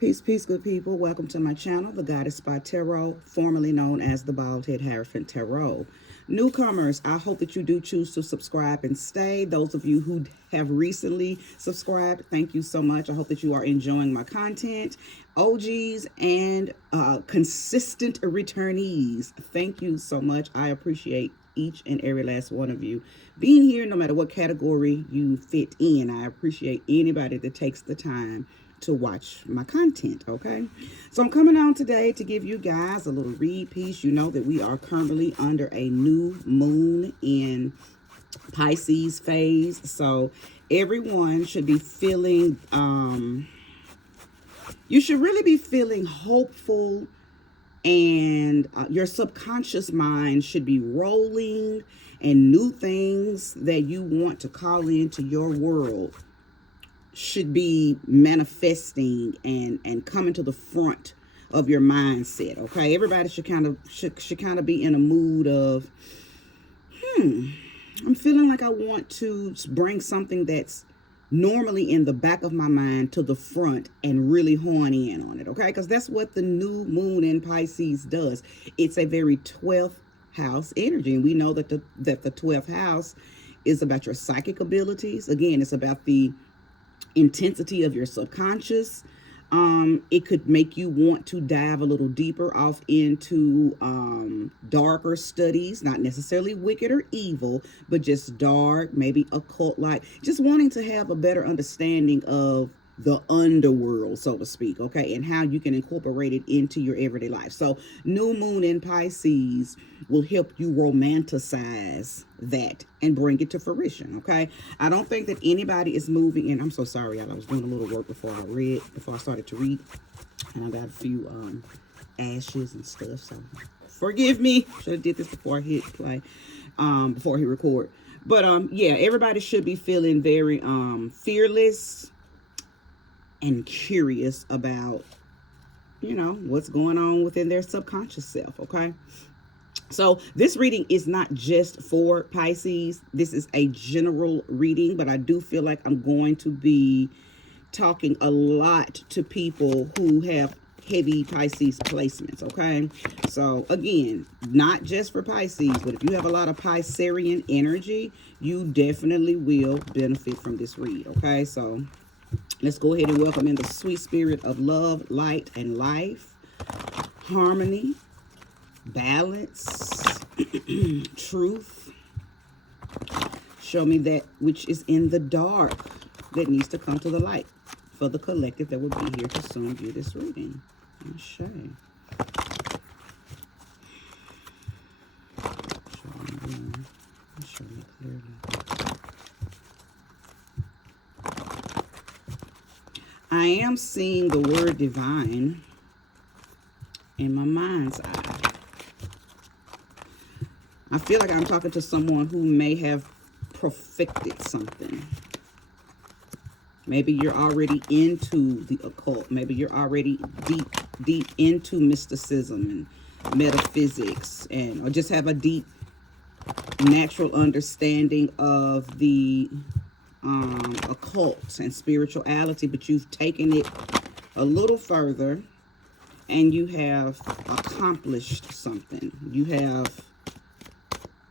Peace, peace, good people. Welcome to my channel, The Goddess Spot Tarot, formerly known as the Bald Head Hierophant Tarot. Newcomers, I hope that you do choose to subscribe and stay. Those of you who have recently subscribed, thank you so much. I hope that you are enjoying my content. OGs and consistent returnees, thank you so much. I appreciate each and every last one of you being here, no matter what category you fit in. I appreciate anybody that takes the time to watch my content. Okay, so I'm coming on today to give you guys a little read piece. You know that we are currently under a new moon in Pisces phase, so everyone should be feeling you should really be feeling hopeful, and your subconscious mind should be rolling, and new things that you want to call into your world should be manifesting and coming to the front of your mindset. Okay, everybody should kind of be in a mood of I'm feeling like I want to bring something that's normally in the back of my mind to the front and really hone in on it. Okay, because that's what the new moon in Pisces does. It's a very 12th house energy, and we know that the 12th house is about your psychic abilities. Again, it's about the intensity of your subconscious. It could make you want to dive a little deeper off into darker studies, not necessarily wicked or evil, but just dark, maybe occult, like just wanting to have a better understanding of the underworld, so to speak, okay, and how you can incorporate it into your everyday life. So new moon in Pisces will help you romanticize that and bring it to fruition. Okay, I don't think that anybody is moving in. I'm so sorry, y'all. I was doing a little work before I started to read, and I got a few ashes and stuff, so forgive me. Should have did this before I hit play, before I hit record. But yeah, everybody should be feeling very fearless and curious about, you know, what's going on within their subconscious self. Okay, so this reading is not just for Pisces. This is a general reading, but I do feel like I'm going to be talking a lot to people who have heavy Pisces placements. Okay, so again, not just for Pisces, but if you have a lot of Piscean energy, you definitely will benefit from this read. Okay, so let's go ahead and welcome in the sweet spirit of love, light, and life, harmony, balance, truth. Show me that which is in the dark that needs to come to the light for the collective that will be here to soon view this reading. Show me clearly. I am seeing the word divine in my mind's eye. I feel like I'm talking to someone who may have perfected something. Maybe you're already into the occult. Maybe you're already deep into mysticism and metaphysics, and or just have a deep natural understanding of the occult and spirituality, but you've taken it a little further and you have accomplished something. You have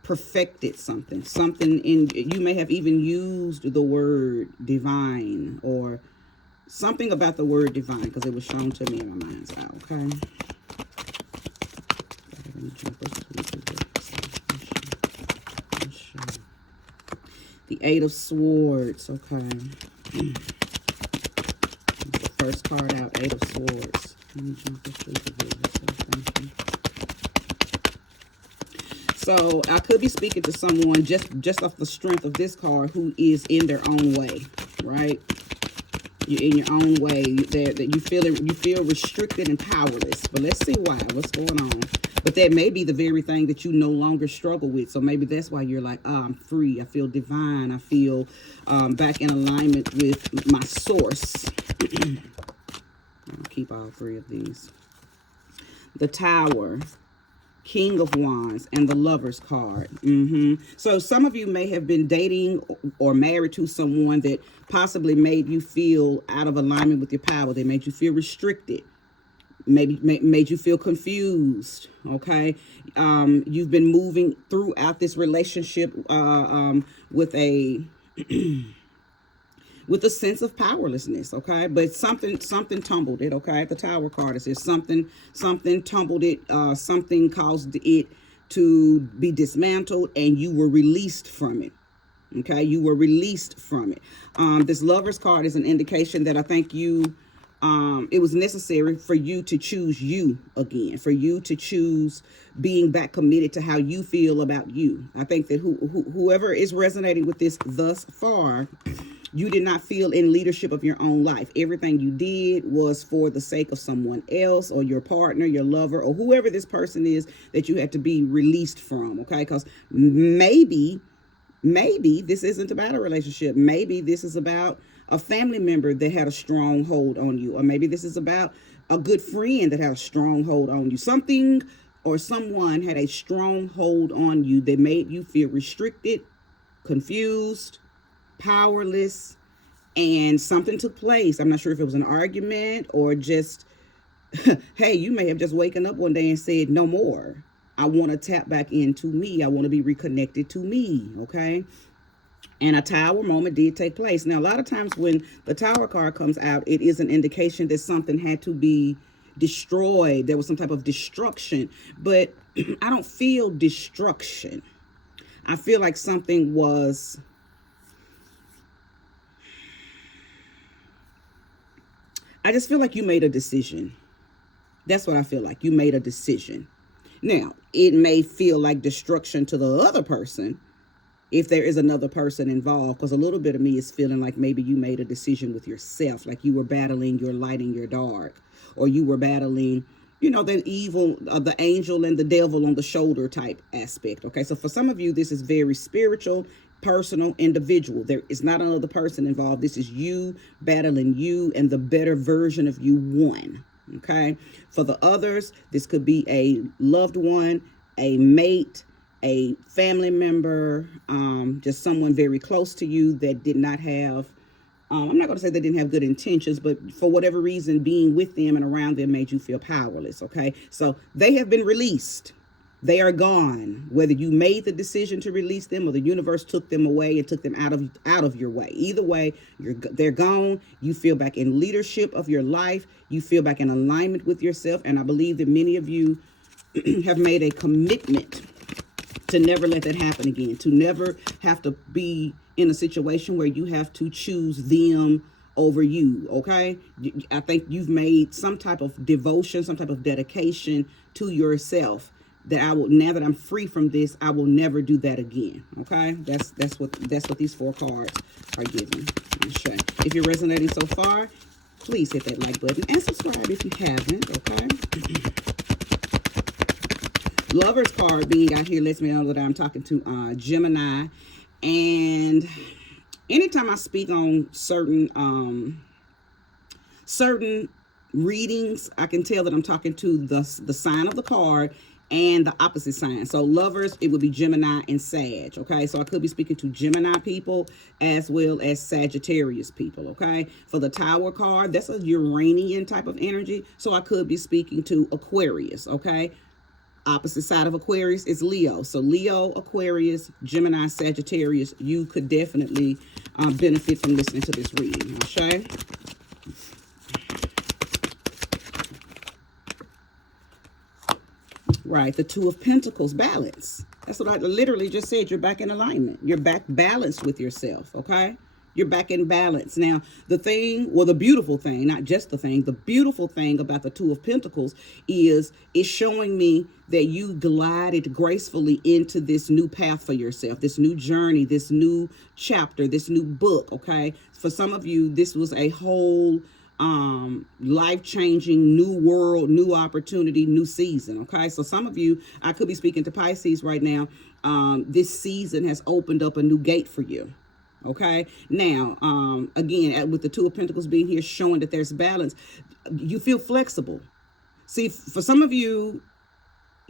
perfected something. You may have even used the word divine or something about the word divine, because it was shown to me in my mind's eye. Okay, the Eight of Swords. Okay, the first card out, Eight of Swords. Let me jump this through the video. So I could be speaking to someone just off the strength of this card who is in their own way, right? You're in your own way. That you feel restricted and powerless. But let's see why. What's going on? But that may be the very thing that you no longer struggle with. So maybe that's why you're like, oh, I'm free. I feel divine. I feel back in alignment with my source. I'll keep all three of these. The Tower. King of Wands, and the Lover's card. So some of you may have been dating or married to someone that possibly made you feel out of alignment with your power. They made you feel restricted. Maybe made you feel confused. Okay, you've been moving throughout this relationship with a with a sense of powerlessness. Okay, but something tumbled it. Okay, the Tower card is here. Something tumbled it. Something caused it to be dismantled, and you were released from it. Okay, you were released from it. This Lover's card is an indication that I think you it was necessary for you to choose you again, for you to choose being back committed to how you feel about you. I think that whoever is resonating with this thus far, you did not feel in leadership of your own life. Everything you did was for the sake of someone else or your partner, your lover, or whoever this person is that you had to be released from. Okay, because maybe this isn't about a relationship. Maybe this is about a family member that had a strong hold on you, or maybe this is about a good friend that had a strong hold on you. Something or someone had a strong hold on you that made you feel restricted, confused, powerless, and something took place. I'm not sure if it was an argument or just, hey, you may have just waken up one day and said, no more. I want to tap back into me. I want to be reconnected to me. Okay. And a Tower moment did take place. Now, a lot of times when the Tower card comes out, it is an indication that something had to be destroyed. There was some type of destruction. But I don't feel destruction. I feel like something was... I just feel like you made a decision. That's what I feel like. You made a decision. Now, it may feel like destruction to the other person if there is another person involved, because a little bit of me is feeling like maybe you made a decision with yourself, like you were battling your light and your dark, or you were battling, you know, that evil, the angel and the devil on the shoulder type aspect. Okay, so for some of you, this is very spiritual, personal, individual. There is not another person involved. This is you battling you and the better version of you won. Okay, for the others, this could be a loved one, a mate, a family member, just someone very close to you that did not have, I'm not going to say they didn't have good intentions, but for whatever reason, being with them and around them made you feel powerless. Okay, so they have been released. They are gone. Whether you made the decision to release them or the universe took them away and took them out of your way. Either way, they're gone. You feel back in leadership of your life. You feel back in alignment with yourself. And I believe that many of you have made a commitment to never let that happen again, to never have to be in a situation where you have to choose them over you. Okay, I think you've made some type of devotion, some type of dedication to yourself, that I will, now that I'm free from this, I will never do that again. Okay, that's what these 4 cards are giving. Sure. If you're resonating so far, please hit that like button and subscribe if you haven't. Okay. Lover's card being out here lets me know that I'm talking to Gemini, and anytime I speak on certain readings, I can tell that I'm talking to the sign of the card and the opposite sign. So lovers, it would be Gemini and Sag. Okay, so I could be speaking to Gemini people as well as Sagittarius people. Okay, for the Tower card, that's a Uranian type of energy, so I could be speaking to Aquarius. Okay, opposite side of Aquarius is Leo. So Leo, Aquarius, Gemini, Sagittarius, you could definitely benefit from listening to this reading. Okay. Right, the Two of Pentacles, balance. That's what I literally just said. You're back in alignment. You're back balanced with yourself, okay? You're back in balance. Now, the thing, well, the beautiful thing, not just the thing, the beautiful thing about the Two of Pentacles is it's showing me that you glided gracefully into this new path for yourself, this new journey, this new chapter, this new book, okay? For some of you, this was a whole life-changing new world, new opportunity, new season. Okay, so some of you, I could be speaking to Pisces right now. This season has opened up a new gate for you. Okay, now again, with the Two of Pentacles being here, showing that there's balance, you feel flexible. See, for some of you,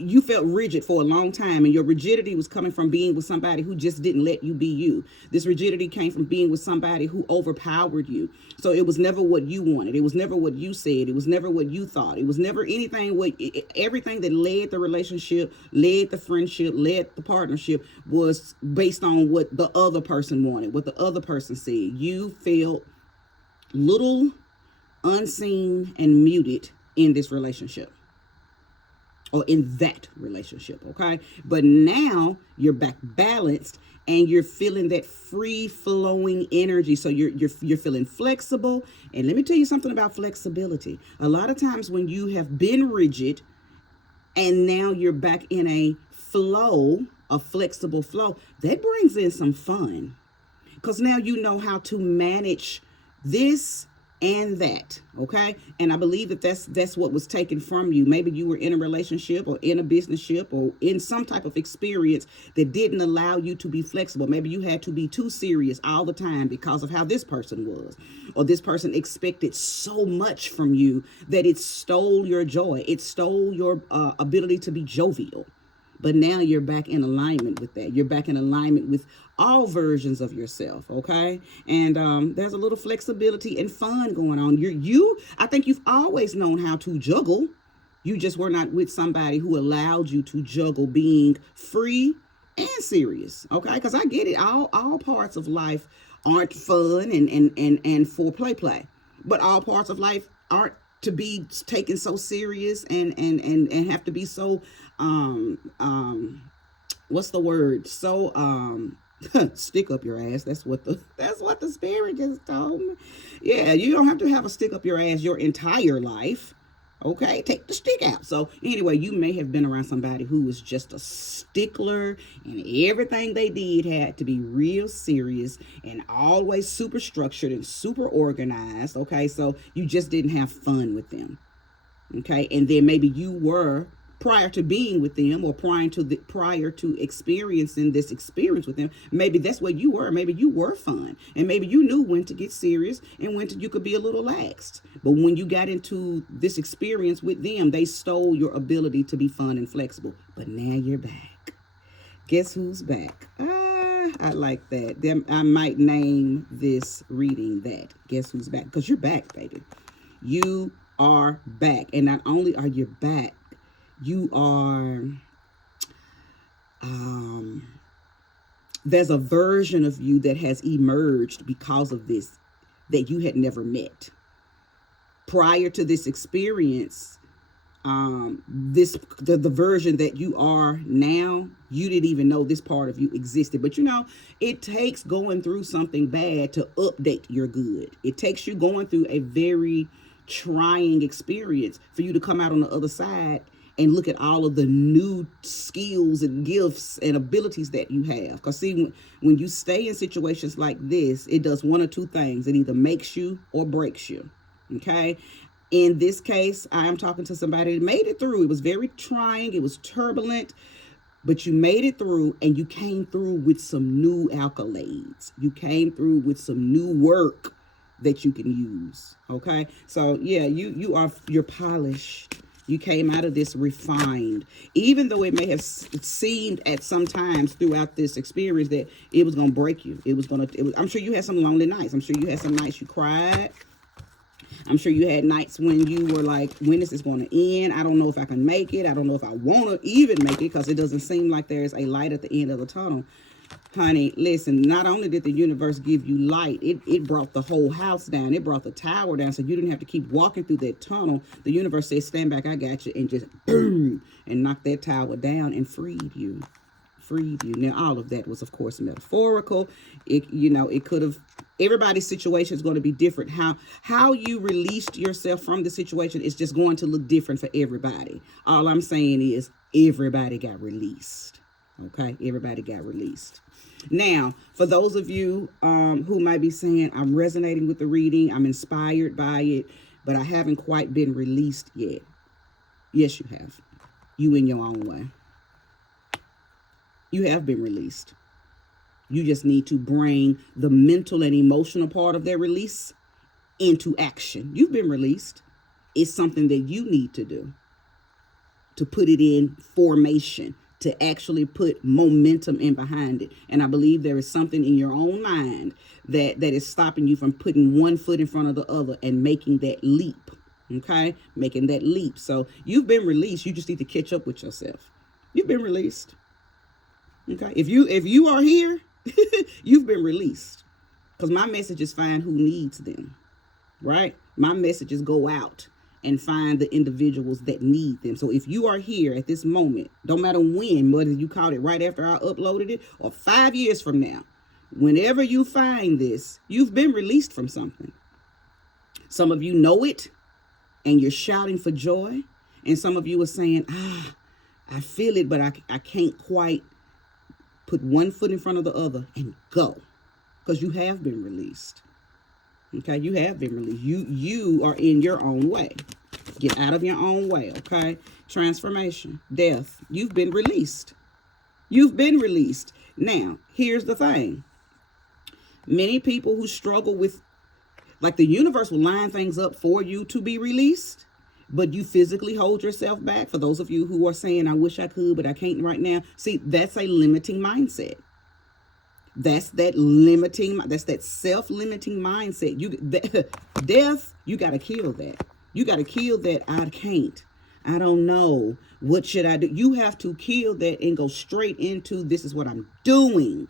you felt rigid for a long time, and your rigidity was coming from being with somebody who just didn't let you be you. This rigidity came from being with somebody who overpowered you. So it was never what you wanted. It was never what you said. It was never what you thought. It was never anything everything that led the relationship, led the friendship, led the partnership was based on what the other person wanted, what the other person said. You felt little, unseen, and muted in this relationship, or in that relationship, okay? But now you're back balanced, and you're feeling that free flowing energy. So you're feeling flexible. And let me tell you something about flexibility. A lot of times when you have been rigid and now you're back in a flow, a flexible flow, that brings in some fun, because now you know how to manage this and that, okay? And I believe that that's what was taken from you. Maybe you were in a relationship or in a business ship or in some type of experience that didn't allow you to be flexible. Maybe you had to be too serious all the time because of how this person was, or this person expected so much from you that it stole your joy. It stole your ability to be jovial. But now you're back in alignment with that. You're back in alignment with all versions of yourself, okay? And there's a little flexibility and fun going on. I think you've always known how to juggle. You just were not with somebody who allowed you to juggle being free and serious, okay? Because I get it. All parts of life aren't fun and for play. But all parts of life aren't to be taken so serious and have to be so what's the word, so stick up your ass. That's what the spirit just told me. Yeah, you don't have to have a stick up your ass your entire life, okay? Take the stick out. So anyway, you may have been around somebody who was just a stickler, and everything they did had to be real serious and always super structured and super organized, okay? So you just didn't have fun with them, okay? And then maybe you were, prior to being with them, or prior to experiencing this experience with them, maybe that's what you were. Maybe you were fun, and maybe you knew when to get serious and when you could be a little laxed. But when you got into this experience with them, they stole your ability to be fun and flexible. But now you're back. Guess who's back? I like that. I might name this reading that. Guess who's back? Because you're back, baby. You are back. And not only are you back, you are, there's a version of you that has emerged because of this that you had never met. Prior to this experience, the version that you are now, you didn't even know this part of you existed. But it takes going through something bad to update your good. It takes you going through a very trying experience for you to come out on the other side and look at all of the new skills and gifts and abilities that you have. Because see, when you stay in situations like this, it does one or two things. It either makes you or breaks you, okay? In this case, I am talking to somebody that made it through. It was very trying. It was turbulent. But you made it through, and you came through with some new accolades. You came through with some new work that you can use, okay? So, yeah, you're polished. You came out of this refined, even though it may have seemed at some times throughout this experience that it was going to break you. I'm sure you had some lonely nights. I'm sure you had some nights you cried. I'm sure you had nights when you were like, when is this going to end? I don't know if I can make it. I don't know if I want to even make it, because it doesn't seem like there's a light at the end of the tunnel. Honey, listen, not only did the universe give you light, it brought the whole house down. It brought the tower down, so you didn't have to keep walking through that tunnel. The universe said, stand back, I got you, and just boom, and knocked that tower down and freed you. Now, all of that was, of course, metaphorical. It could have, everybody's situation is going to be different. How you released yourself from the situation is just going to look different for everybody. All I'm saying is everybody got released. Okay, everybody got released. Now, for those of you who might be saying, I'm resonating with the reading, I'm inspired by it, but I haven't quite been released yet. Yes, you have. You in your own way. You have been released. You just need to bring the mental and emotional part of that release into action. You've been released. It's something that you need to do to put it in formation, to actually put momentum in behind it. And I believe there is something in your own mind that is stopping you from putting one foot in front of the other and making that leap. Okay, making that leap. So you've been released. You just need to catch up with yourself. You've been released. Okay, if you are here, you've been released. Because my message is find who needs them. Right? My message is go out and find the individuals that need them. So if you are here at this moment, don't matter when, whether you caught it right after I uploaded it or 5 years from now, whenever you find this, you've been released from something. Some of you know it and you're shouting for joy. And some of you are saying, I feel it, but I can't quite put one foot in front of the other and go. Because you have been released. Okay, you have been released. You are in your own way. Get out of your own way, okay? Transformation, death. You've been released. You've been released. Now, here's the thing. Many people who struggle with, like, the universe will line things up for you to be released, but you physically hold yourself back. For those of you who are saying, I wish I could, but I can't right now. See, that's a limiting mindset. That's that self-limiting mindset. Death, you got to kill that. You got to kill that I can't. I don't know. What should I do? You have to kill that and go straight into this is what I'm doing.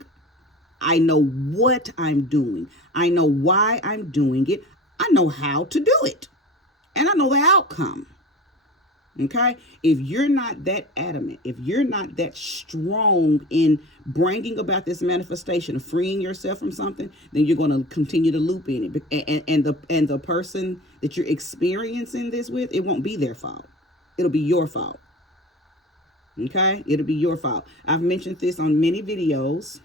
I know what I'm doing. I know why I'm doing it. I know how to do it. And I know the outcome. Okay? If you're not that adamant, if you're not that strong in bringing about this manifestation of freeing yourself from something, then you're going to continue to loop in it. And the person that you're experiencing this with, it won't be their fault. It'll be your fault. Okay? It'll be your fault. I've mentioned this on many videos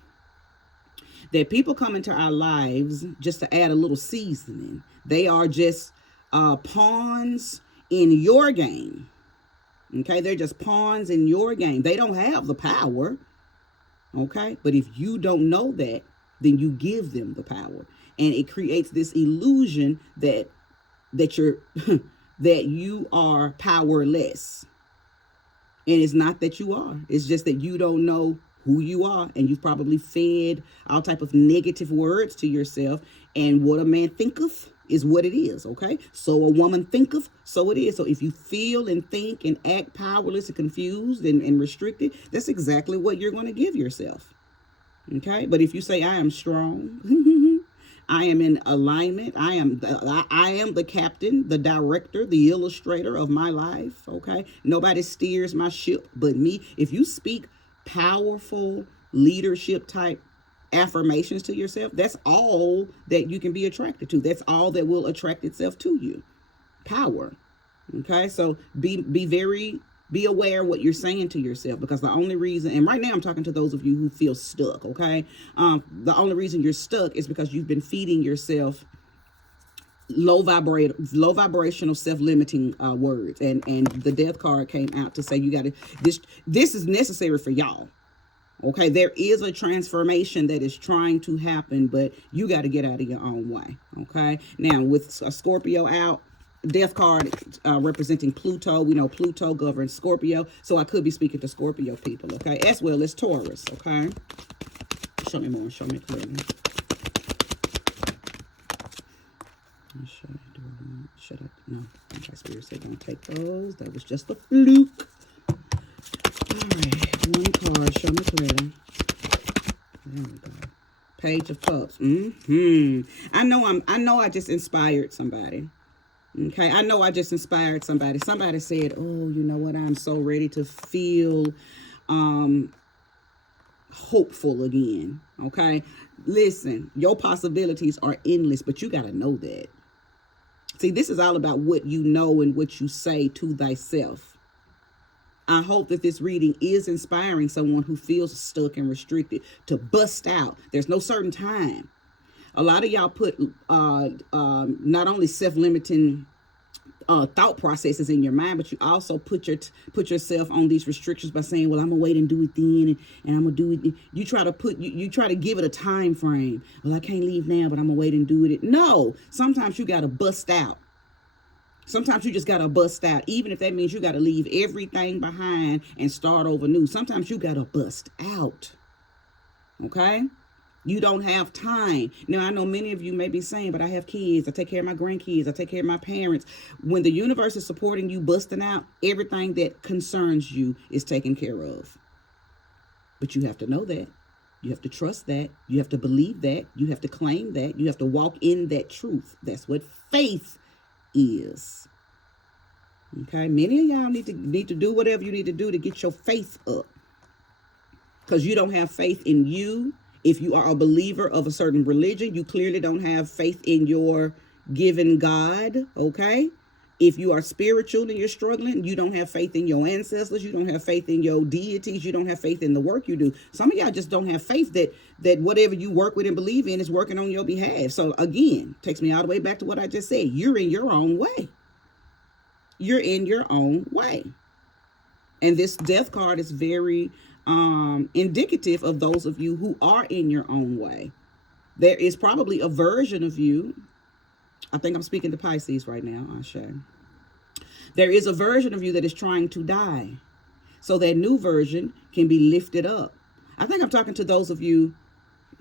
that people come into our lives just to add a little seasoning. They are just pawns in your game. Okay, they're just pawns in your game. They don't have the power. Okay, but if you don't know that, then you give them the power, and it creates this illusion that you're that you are powerless. And it's not that you are. It's just that you don't know who you are, and you've probably fed all type of negative words to yourself. And what a man thinketh is what it is, okay? So a woman thinketh, so it is. So if you feel and think and act powerless and confused and restricted, that's exactly what you're going to give yourself, okay? But if you say, I am strong, I am in alignment, I am the captain, the director, the illustrator of my life, okay? Nobody steers my ship but me. If you speak powerful leadership type affirmations to yourself, that's all that you can be attracted to. That's all that will attract itself to you. Power. Okay, so be aware what you're saying to yourself, because the only reason, and right now I'm talking to those of you who feel stuck, okay? The only reason you're stuck is because you've been feeding yourself low vibrational, self-limiting words, and the death card came out to say you got to, this is necessary for y'all. Okay, there is a transformation that is trying to happen, but you got to get out of your own way. Okay, now with a Scorpio out, death card representing Pluto. We know Pluto governs Scorpio, so I could be speaking to Scorpio people. Okay, as well as Taurus. Okay, show me more. Show me clearly. Should I? No. Okay, Spirit said don't take those. That was just a fluke. All right, one card. Show me clearly. There we go. Page of Cups. I know I just inspired somebody. Okay, I know I just inspired somebody. Somebody said, oh, you know what? I'm so ready to feel hopeful again. Okay, listen, your possibilities are endless, but you got to know that. See, this is all about what you know and what you say to thyself. I hope that this reading is inspiring someone who feels stuck and restricted to bust out. There's no certain time. A lot of y'all put not only self-limiting thought processes in your mind, but you also put yourself on these restrictions by saying, well, I'm gonna wait and do it then, and I'm gonna do it. You try to give it a time frame. Well, I can't leave now, but I'm gonna wait and do it. No, sometimes you gotta bust out. Sometimes you just got to bust out, even if that means you got to leave everything behind and start over new. Sometimes you got to bust out. Okay? You don't have time. Now, I know many of you may be saying, but I have kids. I take care of my grandkids. I take care of my parents. When the universe is supporting you, busting out, everything that concerns you is taken care of. But you have to know that. You have to trust that. You have to believe that. You have to claim that. You have to walk in that truth. That's what faith is. Okay, many of y'all need to do whatever you need to do to get your faith up, because you don't have faith in you. If you are a believer of a certain religion, you clearly don't have faith in your given God. Okay, if you are spiritual and you're struggling, you don't have faith in your ancestors. You don't have faith in your deities. You don't have faith in the work you do. Some of y'all just don't have faith that whatever you work with and believe in is working on your behalf. So again, takes me all the way back to what I just said. You're in your own way. You're in your own way. And this death card is very indicative of those of you who are in your own way. There is probably a version of you. I think I'm speaking to Pisces right now, Ashe. There is a version of you that is trying to die, so that new version can be lifted up. I think I'm talking to those of you.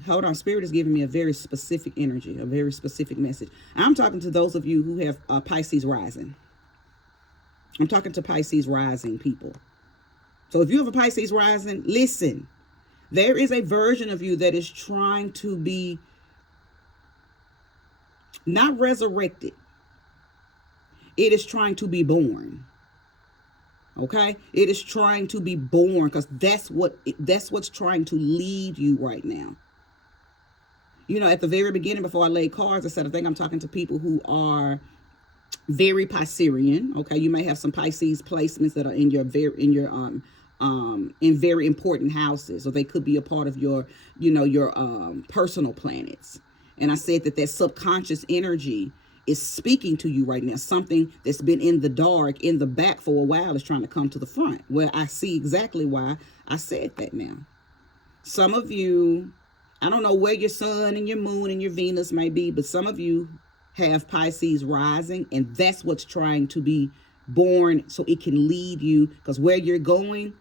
Hold on, Spirit is giving me a very specific energy, a very specific message. I'm talking to those of you who have Pisces rising. I'm talking to Pisces rising people. So if you have a Pisces rising, listen, there is a version of you that is trying to be not resurrected. It is trying to be born. Okay? It is trying to be born, because that's what's trying to lead you right now. You know, at the very beginning, before I laid cards, I said, I think I'm talking to people who are very Piscean. Okay, you may have some Pisces placements that are in very important houses, or they could be a part of your personal planets. And I said that subconscious energy is speaking to you right now. Something that's been in the dark, in the back for a while, is trying to come to the front. Well, I see exactly why I said that now. Some of you, I don't know where your sun and your moon and your Venus may be, but some of you have Pisces rising, and that's what's trying to be born, so it can lead you, because where you're going,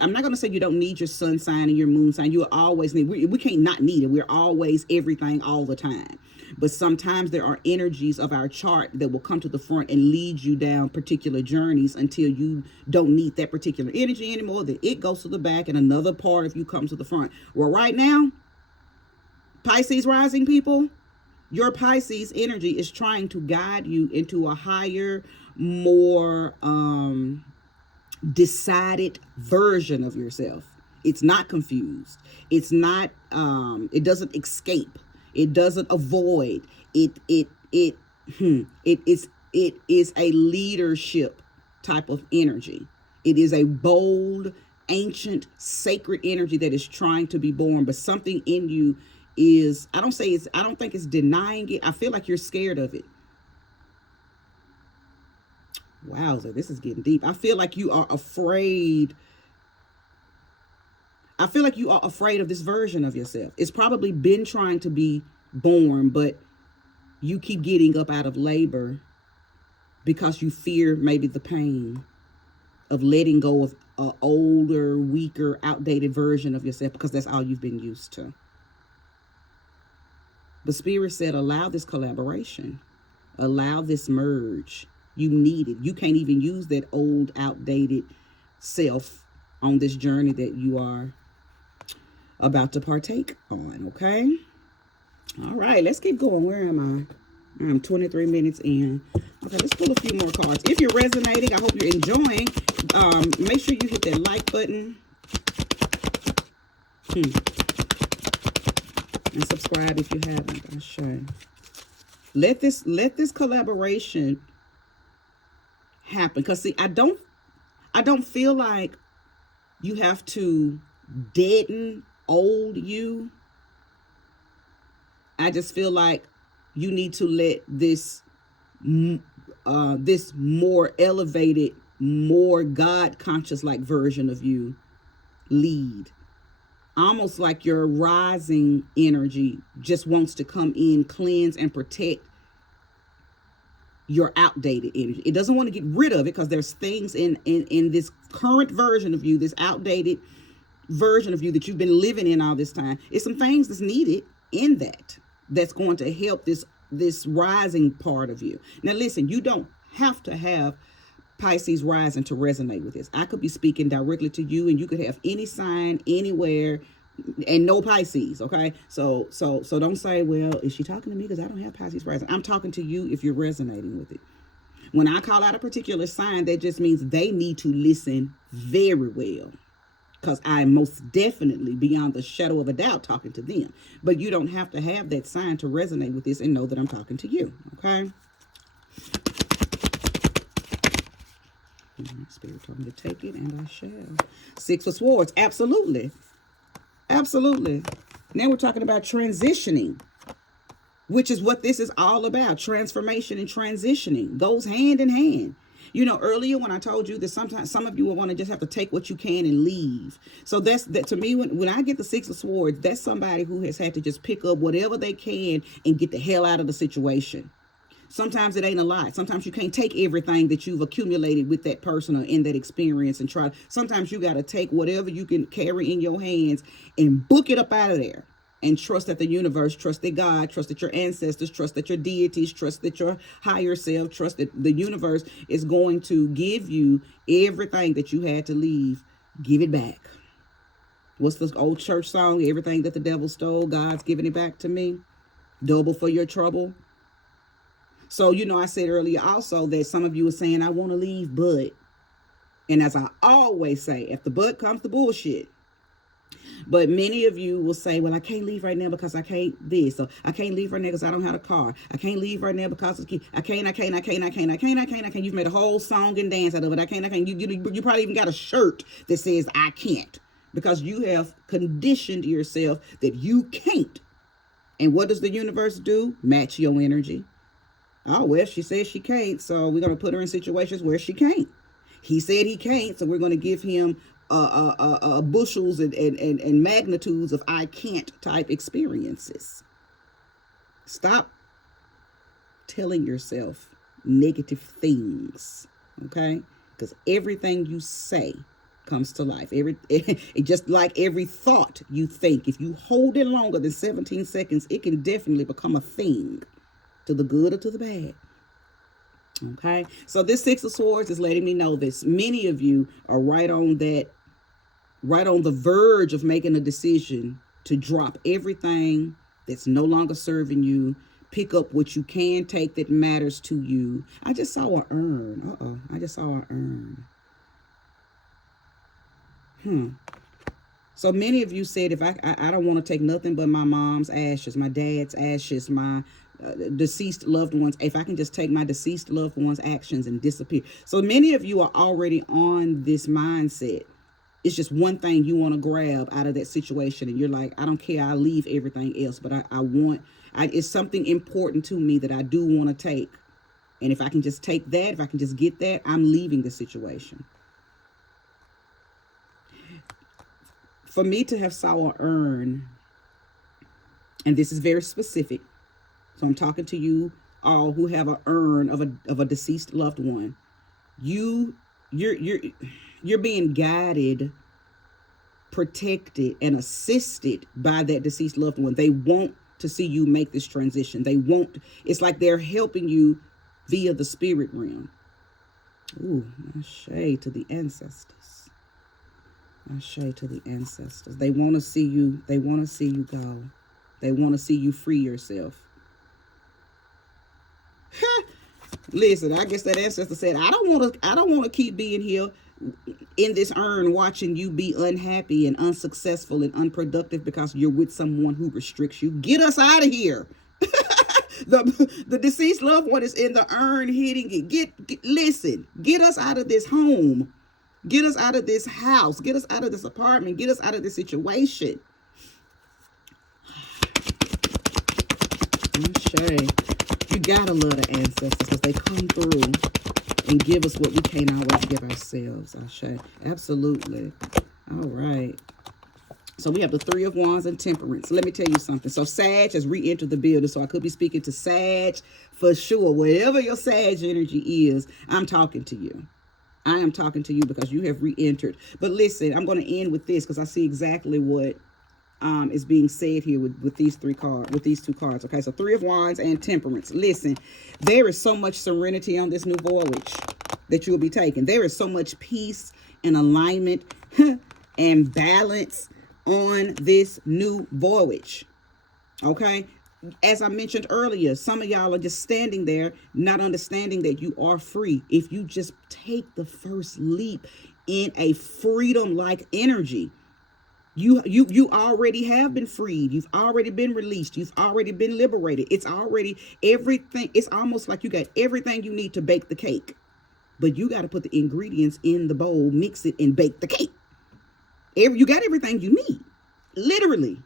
I'm not going to say you don't need your sun sign and your moon sign. You always need, we can't not need it. We're always everything all the time. But sometimes there are energies of our chart that will come to the front and lead you down particular journeys until you don't need that particular energy anymore. Then it goes to the back and another part of you comes to the front. Well, right now, Pisces rising people, your Pisces energy is trying to guide you into a higher, more decided version of yourself. It's not confused. It's not, it doesn't escape. It doesn't avoid. It is a leadership type of energy. It is a bold, ancient, sacred energy that is trying to be born, but something in you is, I don't think it's denying it. I feel like you're scared of it. Wowza, this is getting deep. I feel like you are afraid. I feel like you are afraid of this version of yourself. It's probably been trying to be born, but you keep getting up out of labor because you fear maybe the pain of letting go of an older, weaker, outdated version of yourself, because that's all you've been used to. But Spirit said, allow this collaboration. Allow this merge. You need it. You can't even use that old, outdated self on this journey that you are about to partake on, okay? All right, let's keep going. Where am I? I'm 23 minutes in. Okay, let's pull a few more cards. If you're resonating, I hope you're enjoying. Make sure you hit that like button. And subscribe if you haven't. I'll show you. Let this collaboration happen. Because see, I don't feel like you have to deaden old you. I just feel like you need to let this more elevated, more God conscious like version of you lead. Almost like your rising energy just wants to come in, cleanse and protect your outdated energy. It doesn't want to get rid of it because there's things in this current version of you, this outdated version of you that you've been living in all this time. It's some things that's needed in that's going to help this rising part of you. Now listen, you don't have to have Pisces rising to resonate with this. I could be speaking directly to you, and you could have any sign anywhere and no Pisces. Okay, so don't say, well, is she talking to me because I don't have Pisces rising? I'm talking to you if you're resonating with it. When I call out a particular sign, that just means they need to listen very well, because I am most definitely, beyond the shadow of a doubt, talking to them. But you don't have to have that sign to resonate with this and know that I'm talking to you. Okay. Spirit told me to take it, and I shall. Six of Swords. Absolutely. Absolutely. Now we're talking about transitioning, which is what this is all about. Transformation and transitioning goes hand in hand. You know, earlier when I told you that sometimes some of you will want to just have to take what you can and leave. So that's that to me. When I get the Six of Swords, that's somebody who has had to just pick up whatever they can and get the hell out of the situation. Sometimes it ain't a lot. Sometimes you can't take everything that you've accumulated with that person or in that experience and try. Sometimes you got to take whatever you can carry in your hands and book it up out of there. And trust that the universe, trust that God, trust that your ancestors, trust that your deities, trust that your higher self, trust that the universe is going to give you everything that you had to leave. Give it back. What's the old church song? Everything that the devil stole, God's giving it back to me. Double for your trouble. So, you know, I said earlier also that some of you are saying, I want to leave, but. And as I always say, if the but comes the bullshit. But many of you will say, well, I can't leave right now because I can't this. Or I can't leave right now because I don't have a car. I can't leave right now because I can't. You've made a whole song and dance out of it. I can't. You probably even got a shirt that says I can't, because you have conditioned yourself that you can't. And what does the universe do? Match your energy. Oh, well, she says she can't, so we're going to put her in situations where she can't. He said he can't, so we're going to give him bushels and magnitudes of I can't type experiences. Stop telling yourself negative things, okay? Because everything you say comes to life. Just like every thought you think, if you hold it longer than 17 seconds, it can definitely become a thing, to the good or to the bad. Okay, so this Six of Swords is letting me know this. Many of you are right on the verge of making a decision to drop everything that's no longer serving you. Pick up what you can take that matters to you. I just saw an urn. I just saw an urn. So many of you said, if I don't want to take nothing but my mom's ashes, my dad's ashes, my deceased loved ones, if I can just take my deceased loved ones' actions and disappear. So many of you are already on this mindset. It's just one thing you want to grab out of that situation, and you're like, I don't care, I'll leave everything else, but it's something important to me that I do want to take. And if I can just take that, if I can just get that, I'm leaving the situation. For me to have saw an urn, and this is very specific, so I'm talking to you all who have an urn of a deceased loved one. You're being guided, protected, and assisted by that deceased loved one. They want to see you make this transition. It's like they're helping you via the spirit realm. Ooh, ashe to the ancestors. Ashe to the ancestors. They want to see you. They want to see you go. They want to see you free yourself. Listen, I guess that ancestor said, I don't want to keep being here in this urn watching you be unhappy and unsuccessful and unproductive because you're with someone who restricts you. Get us out of here. The deceased loved one is in the urn hitting it. Listen, get us out of this home. Get us out of this house. Get us out of this apartment. Get us out of this situation. Shay, you gotta love the ancestors because they come through and give us what we can't always give ourselves. Shay, absolutely. All right. So we have the Three of Wands and Temperance. Let me tell you something. So Sag has re-entered the building. So I could be speaking to Sag for sure. Whatever your Sag energy is, I'm talking to you. I am talking to you because you have re-entered. But listen, I'm going to end with this because I see exactly what is being said here with these two cards. Okay, so Three of Wands and Temperance. Listen, there is so much serenity on this new voyage that you will be taking. There is so much peace and alignment and balance on this new voyage. Okay, as I mentioned earlier, some of y'all are just standing there not understanding that you are free if you just take the first leap in a freedom like energy. You already have been freed. You've already been released. You've already been liberated. It's already everything. It's almost like you got everything you need to bake the cake, but you got to put the ingredients in the bowl, mix it, and bake the cake. You got everything you need, literally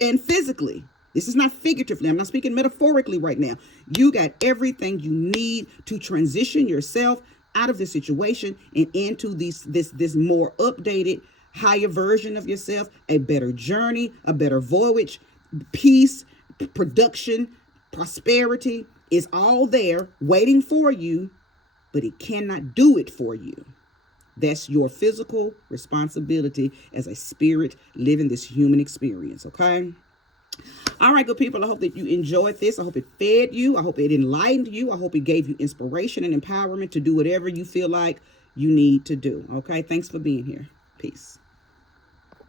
and physically. This is not figuratively. I'm not speaking metaphorically right now. You got everything you need to transition yourself out of this situation and into this more updated, higher version of yourself, a better journey, a better voyage. Peace, production, prosperity is all there waiting for you, but it cannot do it for you. That's your physical responsibility as a spirit living this human experience, okay? All right, good people, I hope that you enjoyed this. I hope it fed you. I hope it enlightened you. I hope it gave you inspiration and empowerment to do whatever you feel like you need to do, okay? Thanks for being here. Peace.